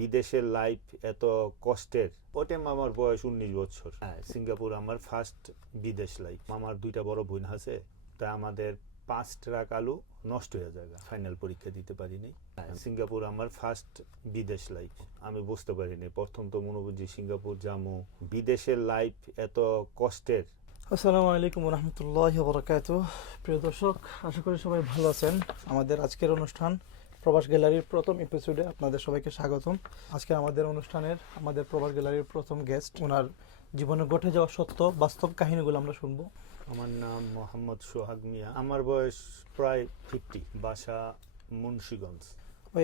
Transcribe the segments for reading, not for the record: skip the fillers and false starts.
বিদেশের লাইফ এত কষ্টের। ওই টাইম আমার বয়স 19 বছর। হ্যাঁ, সিঙ্গাপুর আমার ফার্স্ট বিদেশ লাইফ। আমার দুইটা বড় বোন আছে, তা আমাদের 5 ট্রাক আলু নষ্ট হয়ে যায়, ফাইনাল পরীক্ষা দিতে পারিনি। সিঙ্গাপুর আমার ফার্স্ট বিদেশ লাইফ। আমি বুঝতে পারিনি, প্রথম তো মনে বুঝি সিঙ্গাপুর যামু, বিদেশের লাইফ এত কষ্টের। আসসালামু আলাইকুম রহমতুল্লাহি ওয়া বারাকাতুহু। প্রিয় দর্শক, আশা করি সবাই ভালো আছেন। আমাদের আজকের অনুষ্ঠান প্রবাস গ্যালারির প্রথম এপিসোডে আপনাদের সবাইকে স্বাগতম। আজকে আমাদের প্রবাস গ্যালারির প্রথম গেস্ট, ওনার জীবনে ঘটে যাওয়া সত্য বাস্তব কাহিনীগুলো আমরা শুনবো। আমার নাম মোহাম্মদ সোহাগ মিয়া। আমার বয়স প্রায় 50। বাসা মুন্সিগঞ্জ।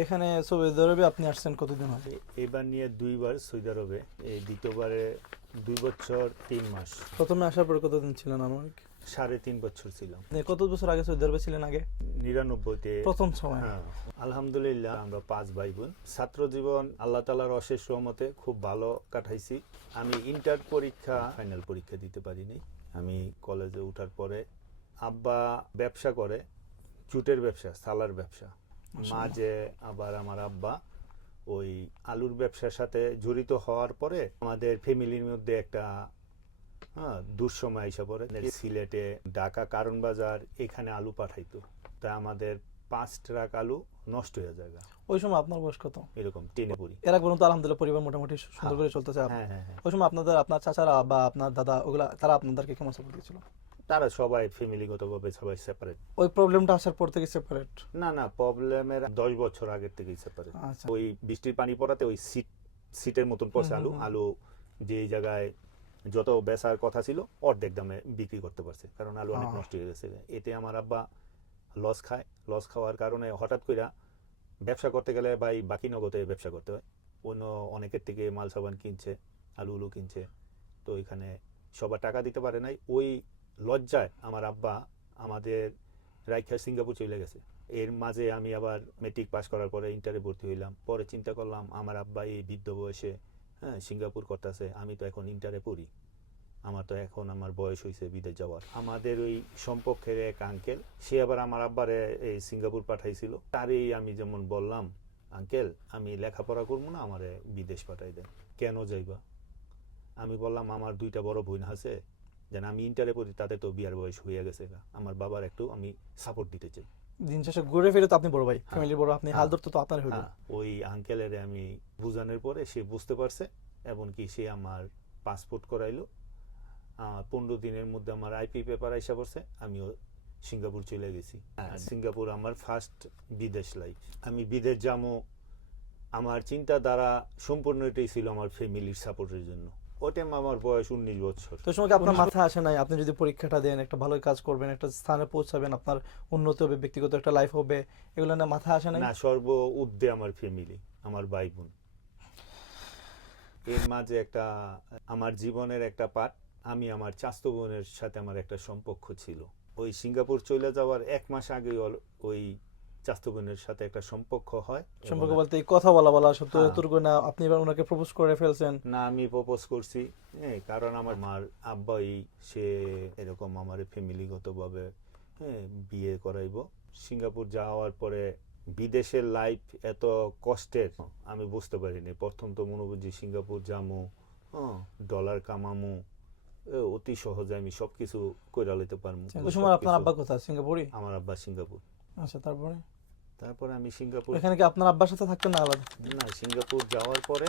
এখানে সৌদি আরবে আপনি আসছেন কতদিন হবে? এবার নিয়ে 2 বার সৌদি আরবে, এই দ্বিতীয়বারে 2 বছর 3 মাস। প্রথমে আসার পরে কতদিন ছিলেন? আমার 3.5 বছর ছিলাম। কত বছর আগে সৌদি আরবে ছিলেন? আগে 99-তে প্রথম সময়। হ্যাঁ, আলহামদুলিল্লাহ আমরা 5 ভাই বোন। ছাত্র জীবন আল্লাহ তাআলার অশেষ রহমতে খুব ভালো কাটাইছি। আমি ইন্টার পরীক্ষা, ফাইনাল পরীক্ষা দিতে পারিনি। আমি কলেজে ওঠার পরে আব্বা ব্যবসা করে, জুটের ব্যবসা, সালার ব্যবসা। মাঝে আবার আমার আব্বা ওই আলুর ব্যবসার সাথে জড়িত হওয়ার পরে আমাদের ফ্যামিলির মধ্যে একটা দুঃসময় আইসা পড়ে। সিলেটে, ঢাকা, কারণ বাজার, এখানে আলু পাঠাইতো। তা আমাদের 5 ট্রাক আলু নষ্ট হয়ে যায়। ওই সময় আপনার বয়স কত? এরকম টেনে পড়ি। এর আগে বলুন তো, আলহামদুলিল্লাহ পরিবার মোটামুটি সুন্দর করে চলতেছে। হ্যাঁ হ্যাঁ হ্যাঁ। ওই সময় আপনার চাচারা বা আপনার দাদা, ওগুলা তারা আপনাদেরকে কেমন সাপোর্ট দিয়েছিল? তারা সবাই ফ্যামিলিগতভাবে সবাই সেপারেট। ওই প্রবলেমটা আসার পর থেকে সেপারেট? না, প্রবলেমের 10 বছর আগের থেকেই সেপারেট। আচ্ছা। ওই বৃষ্টির পানি পড়াতে ওই সিটের মতন পড়ছে আলু যে জায়গায় যত বেচার কথা ছিল অর্ধেক দামে বিক্রি করতে পারছে, কারণ আলু অনেক নষ্ট হয়ে গেছে। এতে আমার আব্বা লস খায়। লস খাওয়ার কারণে হঠাৎ করে ব্যবসা করতে গেলে বাকি নগদে ব্যবসা করতে হয়। অন্য অনেকের থেকে মাল সাবান কিনছে, আলু কিনছে, তো এখানে সবার টাকা দিতে পারে নাই। ওই লজ্জায় আমার আব্বা আমাদের রাইখা সিঙ্গাপুর চলে গেছে। এর মাঝে আমি আবার মেট্রিক পাস করার পরে ইন্টারে ভর্তি হইলাম। পরে চিন্তা করলাম আমার আব্বা এই বৃদ্ধ বয়সে সিঙ্গাপুর করতেছে, আমি তো এখন ইন্টারে পড়ি, আমার তো এখন আমার বয়স হয়েছে বিদেশ যাওয়ার। আমাদের ওই সম্পর্কের এক আঙ্কেল, সে আবার আমার আব্বারে এই সিঙ্গাপুর পাঠাইছিল। তারই আমি যেমন বললাম, আঙ্কেল আমি লেখাপড়া করবো না, আমারে বিদেশ পাঠাই দেন। কেন যাইবা? আমি বললাম আমার 2টা বড় বোন আছে, যেন আমি ইন্টারে পড়ি, তাদের তো বিয়ার বয়স হয়ে গেছে, আমার বাবার একটু আমি সাপোর্ট দিতে চাই। দিন শেষে ঘুরে ফিরে তো আপনি বড় ভাই, ফ্যামিলির বড়, আপনি হাল ধরতে তো আপনার হইল। ওই আঙ্কেলের আমি বুঝানোর পরে সে বুঝতে পারছে, এমনকি সে আমার পাসপোর্ট করাইলো। 15 দিনের মধ্যে আমার আইপি পেপার আইসা পড়ছে, আমিও সিঙ্গাপুর চলে গেছি। সিঙ্গাপুর আমার ফার্স্ট বিদেশ লাইফ। আমি বিদেশ যাবো, আমার চিন্তাধারা সম্পূর্ণ এটাই ছিল আমার ফ্যামিলির সাপোর্টের জন্য। ওই টাইম আমার বয়স 19 বছর। তো সময় আপনার মাথায় আসে নাই আপনি যদি পরীক্ষাটা দেন, একটা ভালো কাজ করবেন, একটা স্থানে পৌঁছাবেন, আপনার উন্নতি হবে, ব্যক্তিগত একটা লাইফ হবে, এগুলো না মাথায় আসে নাই? না, সর্ব ঊর্ধ্বে আমার ফ্যামিলি, আমার ভাই বোন। এর মাঝে একটা আমার জীবনের একটা পার্ট, আমি আমার চাচাতো বোনের সাথে আমার একটা সম্পর্ক ছিল। ওই সিঙ্গাপুর চলে যাওয়ার 1 মাস আগে ওই চাচাতো বোনের সাথে একটা সম্পর্ক হয়। সম্পর্ক বলতে এই কথা বলা সত্য এতটুকু না? আপনি এবার ওনাকে প্রপোজ করে ফেলছেন? না, আমি প্রপোজ করছি, কারণ আমার মার আব্বাই সে এরকম আমার ফ্যামিলিগতভাবে বিয়ে করাইবো। সিঙ্গাপুর যাওয়ার পরে বিদেশের লাইফ এত কষ্টের আমি বুঝতে পারিনি। প্রথম তো মনে বুঝি সিঙ্গাপুর যামু, ডলার কামামু, অতি সহজে আমি সবকিছু কইরা লইতে পারবো। ওই সময় আপনার আব্বা কোথায়? সিঙ্গাপুরে? আমার আব্বা সিঙ্গাপুর। আচ্ছা, তারপরে আমি সিঙ্গাপুর, এখানে কি আপনার আব্বার সাথে থাকতেন না আলাদা? না, সিঙ্গাপুর যাওয়ার পরে